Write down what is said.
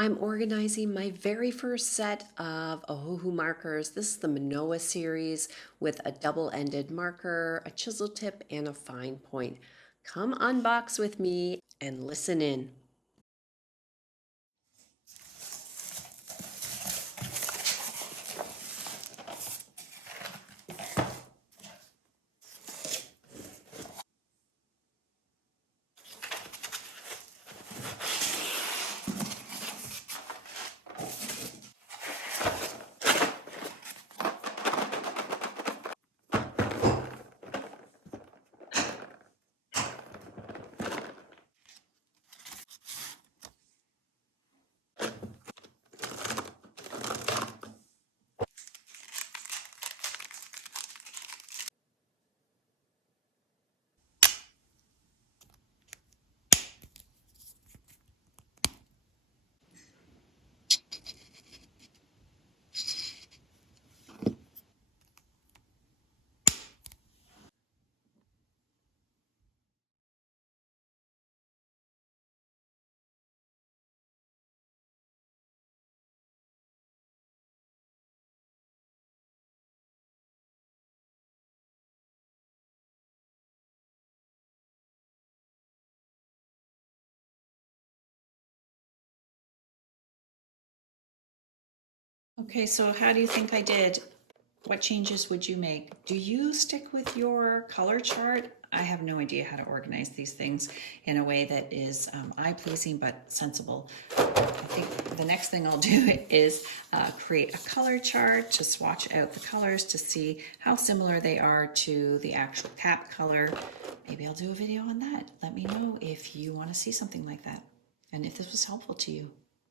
I'm organizing my very first set of Ohuhu markers. This is the Manoa series with a double-ended marker, a chisel tip, and a fine point. Come unbox with me and listen in. Okay, so how do you think I did? What changes would you make? Do you stick with your color chart? I have no idea how to organize these things in a way that is eye-pleasing but sensible. I think the next thing I'll do is create a color chart to swatch out the colors to see how similar they are to the actual cap color. Maybe I'll do a video on that. Let me know if you want to see something like that and if this was helpful to you.